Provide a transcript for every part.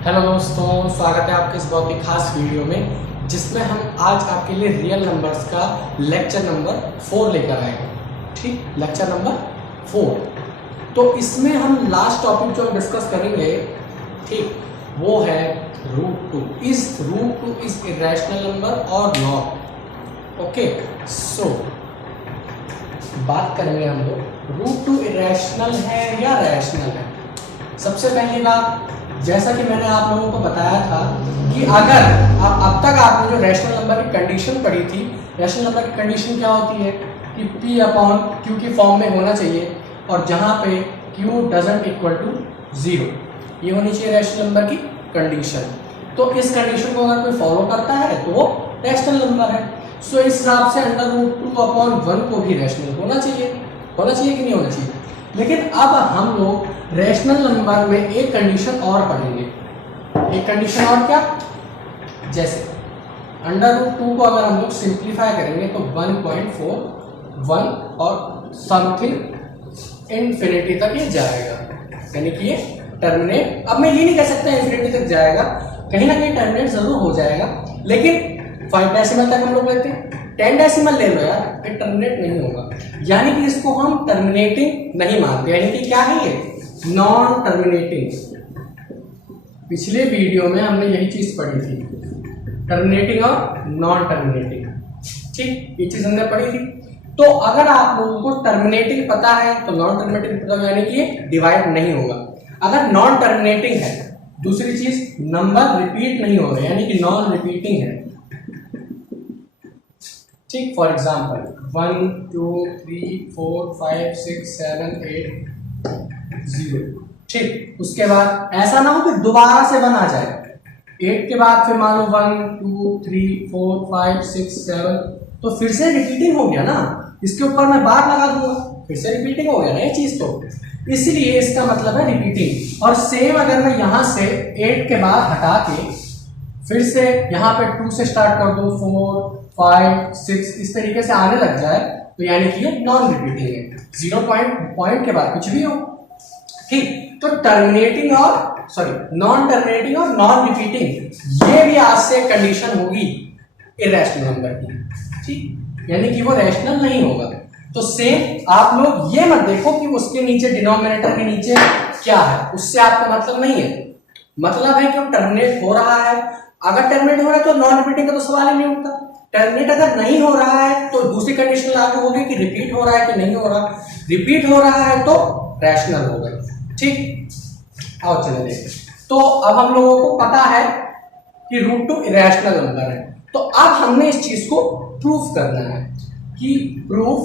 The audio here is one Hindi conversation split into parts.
हेलो दोस्तों, स्वागत है आपके इस बहुत ही खास वीडियो में जिसमें हम आज आपके लिए रियल नंबर्स का लेक्चर नंबर 4 लेकर आए हैं। ठीक, लेक्चर नंबर 4। तो इसमें हम लास्ट टॉपिक जो डिस्कस करेंगे, ठीक, वो है √2। इज √2 इज इरेशनल नंबर और नॉट? ओके, सो बात करेंगे हम लोग √2 इरेशनल है या रैशनल है। सबसे पहली बात, जैसा कि मैंने आप लोगों को बताया था कि अगर आप अब तक आपने जो रैशनल नंबर की कंडीशन पढ़ी थी, रैशनल नंबर की कंडीशन क्या होती है कि P/Q की फॉर्म में होना चाहिए और जहां पे Q डजंट इक्वल टू 0, ये होनी चाहिए रैशनल नंबर की कंडीशन। तो इस कंडीशन को अगर कोई फॉलो करता है तो वो रैशनल नंबर है। सो इस हिसाब से √2/1 को भी रैशनल होना चाहिए कि नहीं होना चाहिए। लेकिन अब हम लोग रैशनल नंबर में एक कंडीशन और पढ़ेंगे। एक कंडीशन और क्या? जैसे √2 को अगर हम लोग सिंप्लीफाई करेंगे तो 1.41 और समथिंग इन्फिनिटी तक ये जाएगा, यानी कि ये टर्मिनेट। अब मैं ये नहीं कह सकता इन्फिनिटी तक जाएगा, कहीं ना कहीं टर्मिनेट जरूर हो जाएगा, लेकिन 5 डेसिमल तक हम लोग लेते हैं। 10 डेसिमल ले लो यार, ये टर्मिनेट नहीं होगा, यानी कि इसको हम टर्मिनेटिंग नहीं मानते। यानी कि क्या है ये? Non terminating. पिछले वीडियो में हमने यही चीज पढ़ी थी, टर्मिनेटिंग और नॉन टर्मिनेटिंग। ठीक, ये चीज हमने पढ़ी थी। तो अगर आप लोगों को टर्मिनेटिंग पता है तो नॉन टर्मिनेटिंग पता, यानी कि ये डिवाइड नहीं होगा। अगर नॉन टर्मिनेटिंग है, दूसरी चीज नंबर रिपीट नहीं होगा, यानी कि नॉन रिपीटिंग है। ठीक, फॉर एग्जाम्पल 1 2 3 4 5 6 7 8 0। ठीक, उसके बाद ऐसा ना हो कि दोबारा से 1 आ जाए। 8 के बाद फिर मान लो 1 2 3 4 5 6 7, तो फिर से रिपीटिंग हो गया ना। इसके ऊपर मैं बार लगा दूंगा, फिर से रिपीटिंग हो गया ना ये चीज, तो इसलिए इसका मतलब है रिपीटिंग। और सेम अगर मैं यहां से 8 के बाद हटा के फिर से यहाँ पे 2 से स्टार्ट कर दूं, 4 5 6 इस तरीके से आने लग जाए, तो यानी कि ये नॉन रिपीटिंग है। 0 पॉइंट के बाद कुछ भी हो। ठीक, तो टर्मिनेटिंग और नॉन टर्मिनेटिंग और नॉन रिपीटिंग, ये भी आज से कंडीशन होगी इरेशनल नंबर की। ठीक, यानी कि वो रैशनल नहीं होगा। तो सेम आप लोग ये मत देखो कि उसके नीचे डिनोमिनेटर के नीचे क्या है, उससे आपको मतलब नहीं है। मतलब है कि वो टर्मिनेट हो रहा है। अगर टर्मिनेट हो रहा है तो नॉन रिपीटिंग का तो सवाल ही नहीं उठता। टर्मिनेट अगर नहीं हो रहा है तो दूसरी कंडीशन लागू होगी कि रिपीट हो रहा है कि नहीं हो रहा। रिपीट हो रहा है तो रैशनल होगा। ठीक, आओ चले देखते। तो अब हम लोगों को पता है कि √2 इरेशनल नंबर है। तो अब हमने इस चीज को प्रूफ करना है कि प्रूफ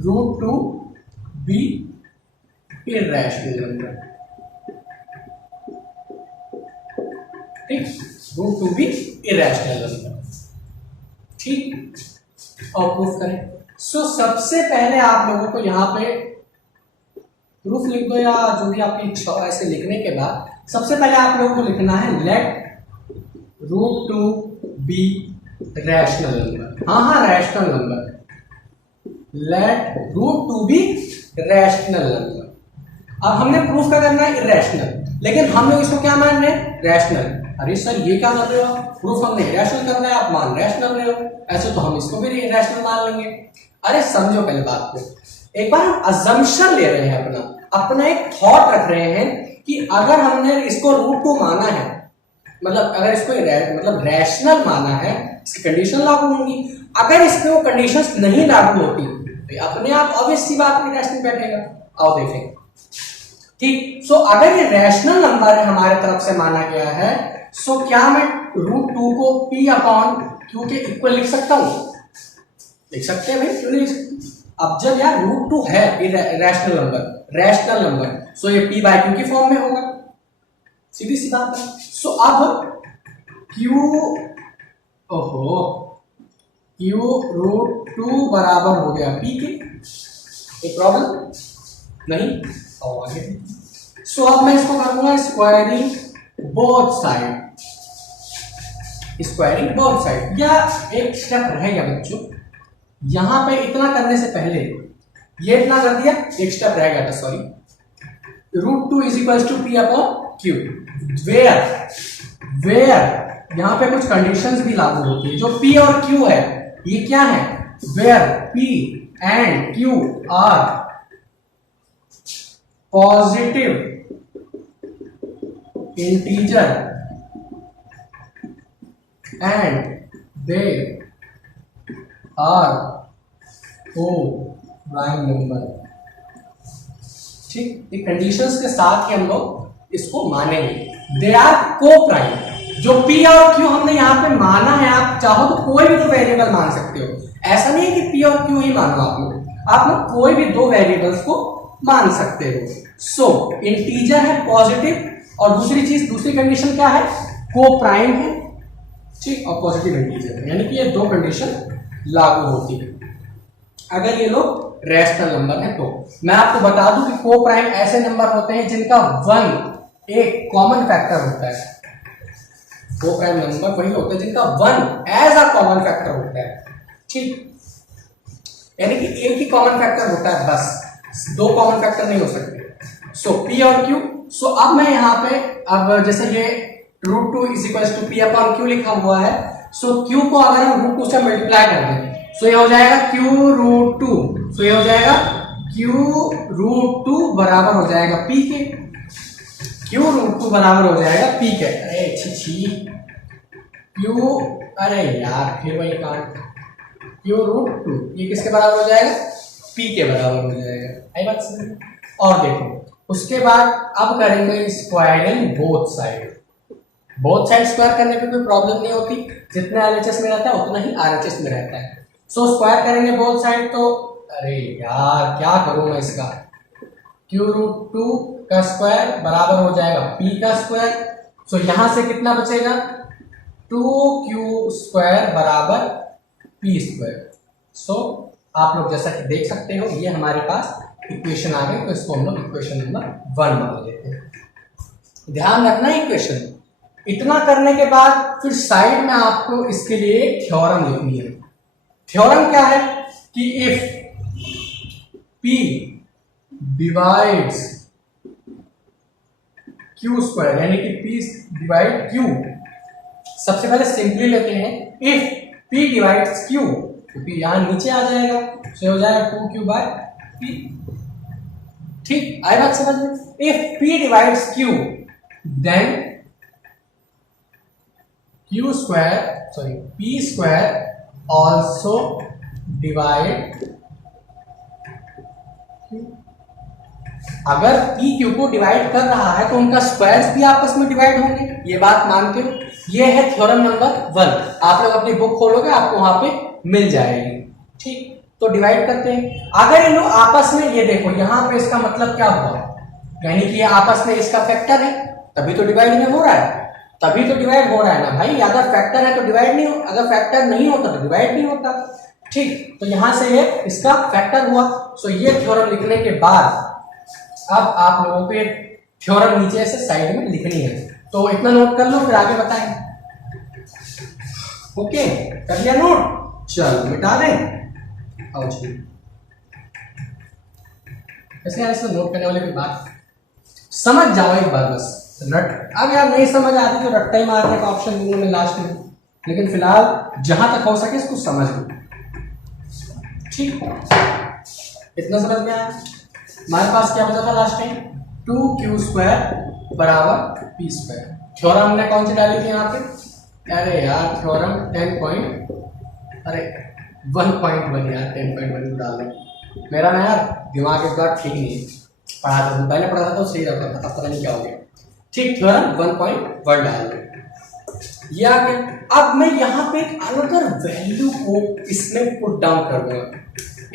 √2 बी इरेशनल नंबर। ठीक, √2 भी इरेशनल नंबर। ठीक, और प्रूफ करें। सो सबसे पहले आप लोगों को यहाँ पे प्रूफ लिख दो, या जो भी आपकी इच्छा हो। ऐसे लिखने के बाद सबसे पहले आप लोगों को लिखना है लेट √2 बी रैशनल नंबर। हाँ, rational number. Let √2 be rational number. अब हमने प्रूफ क्या करना है? इरेशनल, लेकिन हम लोग इसको क्या मान रहे हैं? रैशनल। अरे सर ये क्या कर रहे हो? प्रूफ हमने इरेशनल करना है, आप मान रैशनल रहे हो। ऐसे तो हम इसको भी इरेशनल मान लेंगे। अरे समझो पहले बात को, एक बार हम अजम्पशन ले रहे हैं, अपना एक थॉट रख रहे हैं कि अगर हमने इसको √2 माना है, मतलब अगर इसको मतलब रैशनल माना है, इसकी कंडीशन लागू होंगी। अगर इसमें वो कंडीशंस नहीं लागू होती तो अपने आप ऑब्वियस सी बात में रैशनल बैठेगा। आओ देखें। ठीक, सो अगर ये रैशनल नंबर हमारे तरफ से माना गया है, सो क्या मैं √2 को P/Q के इक्वल लिख सकता हूं? लिख सकते हैं भाई, क्यों नहीं लिख सकते? अब जब यार √2 है रैशनल नंबर, सो ये P/Q की फॉर्म में होगा, सीधी सी बात है। सो अब Q√2 बराबर हो गया P के। एक प्रॉब्लम नहीं? और आगे सो अब मैं इसको करूंगा स्क्वायरिंग बोथ साइड। या एक स्टेप रहेगा बच्चों, यहां पे इतना करने से पहले ये इतना कर दिया, एक स्टेप रहेगा, sorry √2 is equal to P upon Q। Where यहां पे कुछ कंडीशंस भी लागू होती है। जो P और Q है ये क्या है, where P and Q are positive integer and they are coprime number. ठीक, ये कंडीशंस के साथ ही हम लोग इसको मानेंगे। दे आर को प्राइम। जो P और Q हमने यहाँ पे माना है, आप चाहो तो कोई भी दो वेरिएबल मान सकते हो। ऐसा नहीं है कि P और Q ही मानो आप लोग कोई भी दो वेरिएबल्स को मान सकते हो। सो इंटीजर है पॉजिटिव, और दूसरी चीज, दूसरी कंडीशन क्या है, को प्राइम है। ठीक, और पॉजिटिव इंटीजर है, यानी कि ये दो कंडीशन लागू होती है अगर ये लोग रेशनल नंबर है। तो मैं आपको बता दूं कि को प्राइम ऐसे नंबर होते हैं जिनका 1 एक कॉमन फैक्टर होता है। को प्राइम नंबर वही होते हैं जिनका 1 एज अ कॉमन फैक्टर होता है। ठीक, यानी कि एक ही कॉमन फैक्टर होता है, बस दो कॉमन फैक्टर नहीं हो सकते। सो P और Q। सो अब मैं यहाँ पे, अब जैसे ये √2 is equal to P upon Q लिखा हुआ है, सो Q को अगर हम √2 से मल्टीप्लाई कर दें, सो ये हो जाएगा Q√2। सो ये हो जाएगा Q√2 बराबर हो जाएगा P के। Q√2 बराबर हो जाएगा P के। अरे छी Q, अरे यार फिर वही कांड। Q√2 ये किसके बराबर हो जाएगा, P के बराबर हो जाएगा। आई बात समझ में? और देखो उसके बाद अब करेंगे squaring both side. Both side square करने पे कोई प्रॉब्लम नहीं होती, जितना LHS में रहता है उतना ही RHS में रहता है। सो स्क्वायर करेंगे बोथ साइड, तो अरे यार क्या करूं मैं इसका, Q√2 का स्क्वायर बराबर हो जाएगा P का स्क्वायर। सो यहां से कितना बचेगा, 2Q² बराबर P स्क्वायर। सो आप लोग जैसा कि देख सकते हो ये हमारे पास इक्वेशन आ गई, तो इसको हम लोग इक्वेशन नंबर 1 मान लेते हैं। ध्यान रखना इक्वेशन। इतना करने के बाद फिर साइड में आपको इसके लिए एक थ्योरम लिखनी है। थ्योरम क्या है कि इफ P डिवाइड्स Q², यानी कि P डिवाइड Q, सबसे पहले सिंपली लेते हैं। इफ P डिवाइड्स Q, तो P यहां नीचे आ जाएगा, तो हो जाएगा 2Q/P। ठीक, आई बात समझ में? If P divides Q, then P² also divide Q। अगर P Q को डिवाइड कर रहा है तो उनका स्क्वायर्स भी आपस में डिवाइड होंगे, ये बात मानते हो? ये है थ्योरम नंबर 1। आप लोग अपनी बुक खोलोगे आपको वहां पे मिल जाएगी। ठीक, तो डिवाइड करते हैं। अगर ये लोग आपस में, ये देखो यहां पे इसका मतलब क्या हुआ, यानी कि ये आपस में इसका फैक्टर है, तभी तो डिवाइड में हो रहा है, तभी तो डिवाइड हो रहा है ना भाई। अगर फैक्टर है तो डिवाइड नहीं हो, अगर फैक्टर नहीं होता तो डिवाइड नहीं होता। ठीक, तो यहां से ये इसका फैक्टर हुआ। सो ये थ्योरम लिखने के बाद अब आप लोगों को थ्योरम नीचे से साइड में लिखनी है, तो इतना नोट कर लो फिर आगे बताएंगे। ओके, कर लिया नोट? चलो मिटा दें। आओ जी, इसलिए इसमें नोट करने वाले की बात समझ जाओ एक बार बस। रट, अब यार नहीं समझ आती तो रट्टा ही मारने का ऑप्शन दूंगा मैं लास्ट में, लेकिन फिलहाल जहां तक हो सके इसको समझ लो। ठीक, इतना समझ में आया? हमारे पास क्या बचा था लास्ट टाइम, 2Q² बराबर P²। थ्योरम हमने कौन सी डाली थी यहाँ पे, अरे यार थ्योरम 1.1 यार 10.1 को डाल दें। मेरा ना यार दिमाग एक बार ठीक नहीं है, पढ़ा था पहले पढ़ा था तो सही रहता था, अब पता नहीं क्या हो गया। ठीक, थ्योरम 1.1 डाल दें, ये आ गया। अब मैं यहाँ पे एक अनदर वैल्यू को इसमें पुट डाउन कर दूंगा,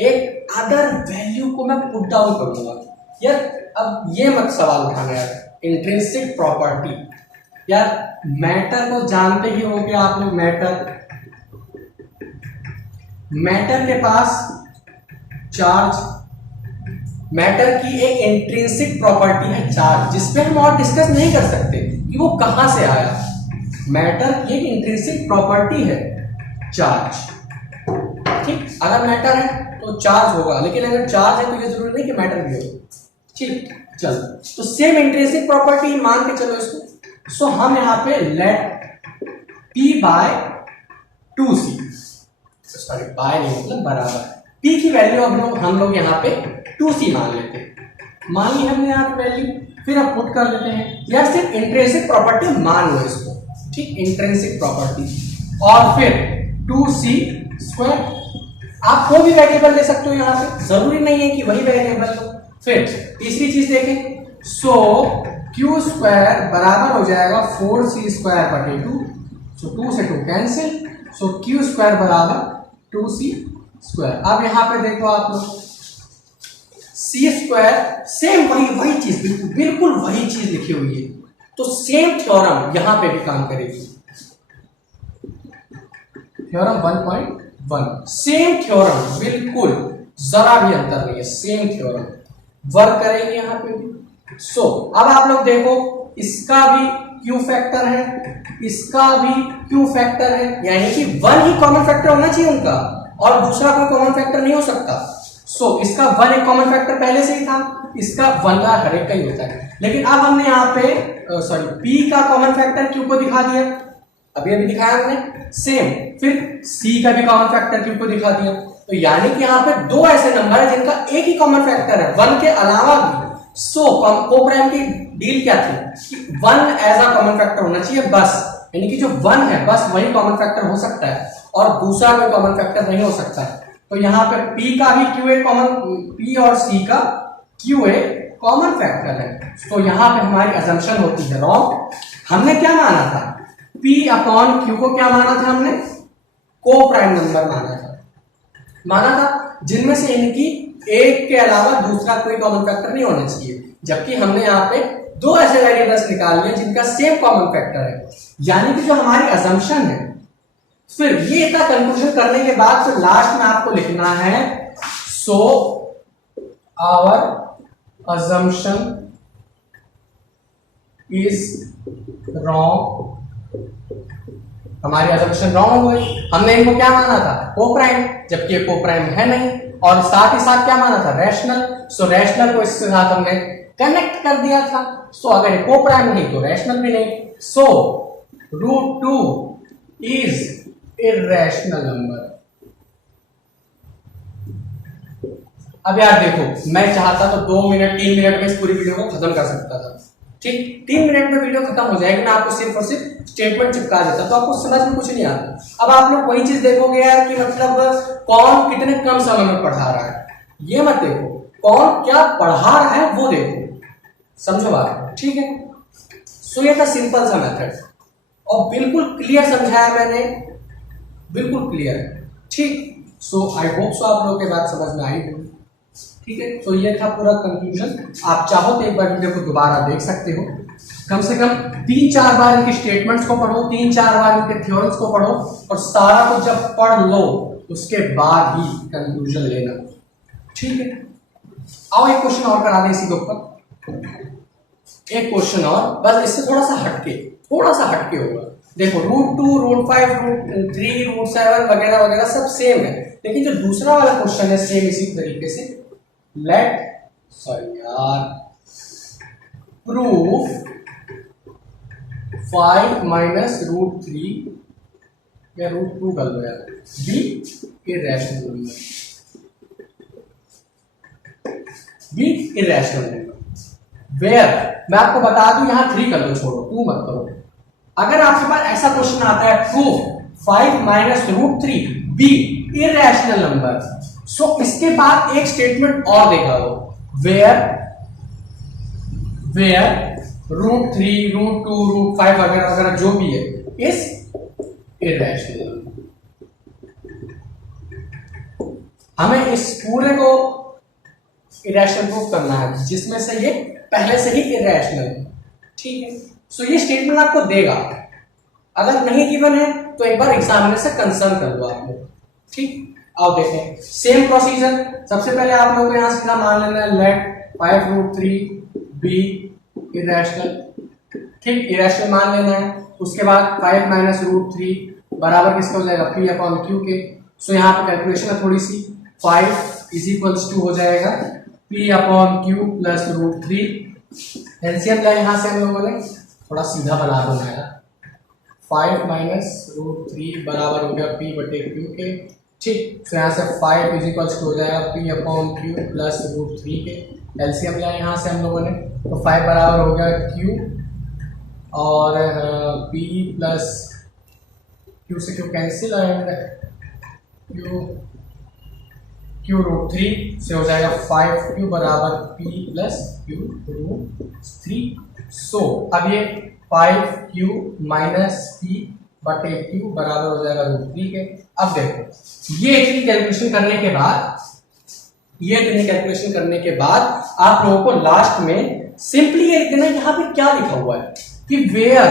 एक अदर वैल्यू को मैं पुट डाउन कर दूंगा। यार अब ये मत सवाल उठाना यार, इंट्रिंसिक प्रॉपर्टी। यार मैटर को जानते ही होंगे आप लोग, मैटर के पास चार्ज, मैटर की एक इंट्रिंसिक प्रॉपर्टी है चार्ज, जिसपे हम और डिस्कस नहीं कर सकते कि वो कहां से आया। मैटर की एक इंट्रिंसिक प्रॉपर्टी है चार्ज। ठीक, अगर मैटर है तो चार्ज होगा, लेकिन अगर चार्ज है तो ये जरूरी नहीं कि मैटर भी हो। ठीक, चलो तो सेम इंट्रिंसिक प्रॉपर्टी मान के चलो इसको। सो हम यहाँ पे let P by 2C, sorry by नहीं मतलब बराबर, P की वैल्यू हम लोग यहाँ पे 2C मान लेते हैं। मान ली हमने यहाँ पे वैल्यू, फिर अब पुट कर देते हैं, या सिर्फ इंट्रिंसिक प्रॉपर्टी मान लो इसको, ठीक, इंट्रिंसिक प्रॉपर्टी, और फिर 2C स्क्वायर। आप कोई भी वेरिएबल ले सकते हो यहाँ पे, जरूरी नहीं है कि वही वेरिएबल हो। फिर तीसरी चीज देखें, सो Q स्क्वायर बराबर हो जाएगा 4C स्क्वायर बटे 2, सो 2 से 2 कैंसिल, सो Q स्क्वायर बराबर 2C स्क्वायर। अब यहाँ पे देखो आप लोग, C स्क्वायर सेम वही चीज, बिल्कुल वही चीज लिखी हुई है, तो सेम थ्योरम यहाँ पे भी काम करेगी। थ्योरम 1.1 सेम थ्योरम, बिल्कुल जरा भी अंतर नहीं है, सेम थ्योरम वर्क करेंगे यहाँ पे भी। सो अब आप लोग देखो, इसका भी Q फैक्टर है, इसका भी Q फैक्टर है, यानी कि 1 ही कॉमन फैक्टर होना चाहिए उनका, और दूसरा कोई कॉमन फैक्टर नहीं हो सकता। सो इसका 1 एक कॉमन फैक्टर पहले से ही था, इसका 1 का हर एक का ही होता है। लेकिन अब हमने यहाँ पे P का कॉमन फैक्टर Q को दिखा दिया, अभी दिखाया हमने सेम, फिर C का भी कॉमन फैक्टर Q को दिखा दिया, तो यानी कि यहाँ पे दो ऐसे नंबर है जिनका एक ही कॉमन फैक्टर है 1 के अलावा भी। सो कोप्राइम की डील क्या थी कि 1 एज अ कॉमन फैक्टर होना चाहिए बस, यानी कि जो 1 है बस वही कॉमन फैक्टर हो सकता है और दूसरा कोई कॉमन फैक्टर नहीं हो सकता है। तो यहाँ पे P का भी Q एक कॉमन, P और C का Q एक कॉमन फैक्टर है, तो यहाँ पे हमारी अजम्पशन होती है रॉन्ग। हमने क्या माना था, P अपॉन Q को क्या माना था हमने, कोप्राइम नंबर माना था जिनमें से इनकी एक के अलावा दूसरा कोई कॉमन फैक्टर नहीं होना चाहिए, जबकि हमने यहाँ पे दो ऐसे वेरिएबल्स निकाल लिए जिनका सेम कॉमन फैक्टर है, यानी कि जो हमारी अजम्पशन है। फिर ये इतना कंक्लूजन करने के बाद फिर लास्ट में आपको लिखना है, so our assumption is wrong, हमारी अजम्पशन रॉन्ग हो गई। हमने इनको क्या माना था, कोप्राइम, जबकि ये कोप्राइम है नहीं, और साथ ही साथ क्या माना था, रैशनल। सो रैशनल को इसके साथ हमने कनेक्ट कर दिया था, सो अगर ये कोप्राइम नहीं तो रैशनल भी नहीं। सो √2 इज इर्रेशनल नंबर। अब यार देखो, मैं चाहता तो 2 मिनट 3 मिनट में इस पूरी वीडियो को खत्म कर सकता था, ठीक, 3 मिनट में वीडियो खत्म हो जाएगी, मैं आपको सिर्फ और सिर्फ स्टेटमेंट चिपका देता तो आपको समझ में कुछ नहीं आता। अब आप लोग वही चीज देखोगे यार कि मतलब कौन कितने कम समय में पढ़ा रहा है, ये मत देखो, कौन क्या पढ़ा रहा है वो देखो, समझो बात, ठीक है। सो ये था सिंपल सा मेथड और बिल्कुल क्लियर समझाया मैंने, बिल्कुल क्लियर, ठीक। सो आई होप सो आप लोगों के बात समझ में आई होगी, ठीक है। तो ये था पूरा कंक्लूजन। आप चाहो तो एक बार वीडियो को दोबारा देख सकते हो, कम से कम 3-4 बार इनके स्टेटमेंट्स को पढ़ो, 3-4 बार इनके थ्योरम्स को पढ़ो, और सारा कुछ जब पढ़ लो उसके बाद ही कंक्लूजन लेना, ठीक है। आओ एक क्वेश्चन और करा दें इसी के ऊपर, एक क्वेश्चन और, बस इससे थोड़ा सा हटके होगा। देखो √2, √5, √3, √7 वगैरह वगैरह सब सेम है, लेकिन जो दूसरा वाला क्वेश्चन है सेम इसी तरीके से, प्रूफ 5 माइनस √3 या √2 कर दो यार, बी इर्रेशनल नंबर, वेयर, मैं आपको बता दूं यहाँ 3 कर दो, छोड़ो 2 मत करो। अगर आपके पास ऐसा क्वेश्चन आता है, proof 5 minus √3 B irrational number, so इसके बाद एक स्टेटमेंट और देगा वो, वेयर √3, √2, √5 वगैरह वगैरह जो भी है इस इर्रेशनल नंबर। हमें इस पूरे को इरेशनल प्रूफ करना है जिसमें से ये पहले से ही इरेशनल है, ठीक है। सो ये स्टेटमेंट आपको देगा, अगर नहीं गिवन है तो एक बार एग्जामिनर से कंसर्न कर लो आप लोग, ठीक। आओ देखें सेम प्रोसीजर, सबसे पहले आप लोगों को यहाँ सीधा मान लेना है, लेट 5 √3 बी इरेशनल, ठीक, इरेशनल मान लेना है। उसके बाद 5 माइनस √3 बराबर किसका हो जाएगा, P अपॉन Q के। सो यहाँ पे कैलकुलेशन है थोड़ी सी, 5 इज इक्वल्स टू हो जाएगा P upon Q plus root 3। LCM लिया यहाँ से हम लोगों ने, थोड़ा सीधा बना दो मैं, 5 माइनस रूट 3 बराबर हो गया P बटे क्यू के। ठीक, तो यहाँ से 5 इज इक्वल्स हो जाएगा P upon Q plus root 3 के। एलसीएम लिया यहाँ से हम लोगों ने, तो 5 बराबर हो गया क्यू और P प्लस क्यू से क्यू कैंसिल आएंगे, क्यू रूट 3 से हो जाएगा 5Q बराबर P प्लस क्यू रूट 3। सो अब ये 5Q माइनस P बटे Q बराबर हो जाएगा रूट 3 के। अब देखो ये इतनी कैलकुलेशन करने के बाद आप लोगों को लास्ट में सिंपली ये लिखना, यहाँ पे क्या लिखा हुआ है कि where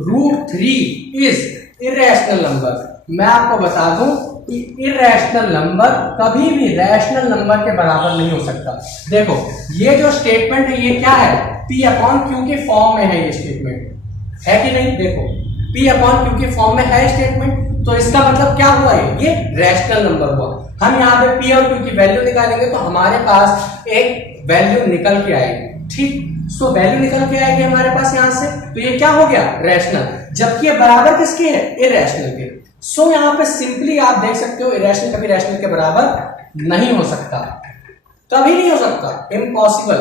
root 3 is irrational number. मैं आपको बता दूं कि इरेशनल नंबर कभी भी रैशनल नंबर के बराबर नहीं हो सकता। देखो ये जो स्टेटमेंट है ये क्या है, P अपॉन क्यू के फॉर्म में है, ये स्टेटमेंट है कि नहीं। देखो P अपॉन क्यू के फॉर्म में है स्टेटमेंट, तो इसका मतलब क्या हुआ है, ये रैशनल नंबर हुआ। हम यहाँ पे P और Q की वैल्यू निकालेंगे तो हमारे पास एक वैल्यू निकल के आएगी। ठीक, सो वैल्यू निकल के आएगी हमारे पास यहाँ से, तो ये क्या हो गया, रैशनल, जबकि ये बराबर किसके है, इरेशनल के। सो यहाँ पे सिंपली आप देख सकते हो इरेशनल कभी रैशनल के बराबर नहीं हो सकता, कभी नहीं हो सकता, इम्पॉसिबल।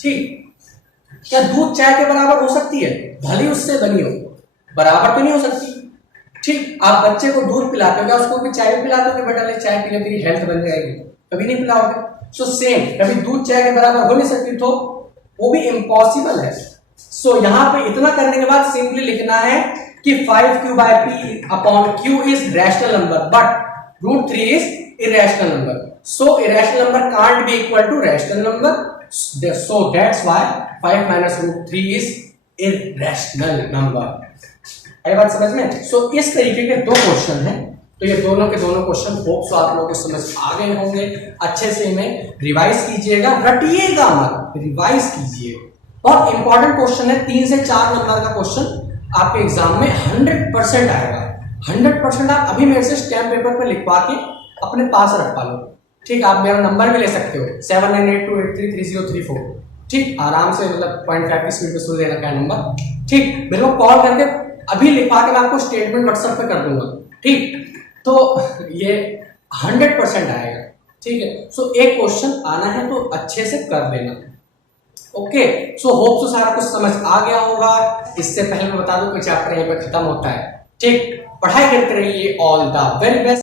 ठीक, क्या दूध चाय के बराबर हो सकती है, भले उससे बनी हो, बराबर तो नहीं हो सकती। ठीक, आप बच्चे को दूध पिलाते हो, क्या उसको भी चाय भी पिलाते हो कि बेटा ले चाय पीने तेरी हेल्थ बन जाएगी, कभी नहीं पिलाओगे। सो सेम, कभी दूध चाय के बराबर हो नहीं सकती, तो वो भी इम्पॉसिबल है। सो यहाँ पे इतना करने के बाद सिंपली लिखना है कि 5Q by P upon Q is rational number but root 3 is irrational number. So irrational number can't be equal to rational number. So that's why 5 minus root 3 is irrational number. आई बात समझ में। सो इस तरीके के दो क्वेश्चन हैं, तो ये दोनों के दोनों क्वेश्चन होप सो आप लोगों को समझ आ गए होंगे। अच्छे से इन्हें रिवाइज कीजिएगा, रटिएगा मत, रिवाइज कीजिए। बहुत इंपॉर्टेंट क्वेश्चन है, 3 से 4 नंबर का क्वेश्चन आपके एग्जाम में 100% आएगा। 100% आप अभी मेरे से स्टैम्प पेपर पे लिखवा के अपने पास रखवा लो। ठीक, आप मेरा नंबर भी ले सकते हो 7982833034। ठीक, आराम से, मतलब 0.5 स्पीड पे सुन लेना क्या नंबर। ठीक, मेरे को कॉल करके अभी लिखवा के मैं आपको स्टेटमेंट व्हाट्सएप पे कर दूंगा। ठीक, तो ये 100% आएगा। ठीक है, सो एक क्वेश्चन आना है तो अच्छे से कर लेना। ओके, सो होप सो सारा कुछ समझ आ गया होगा। इससे पहले मैं बता दूं कि चैप्टर यहीं पे खत्म होता है। ठीक, पढ़ाई करते रहिए। All the very best.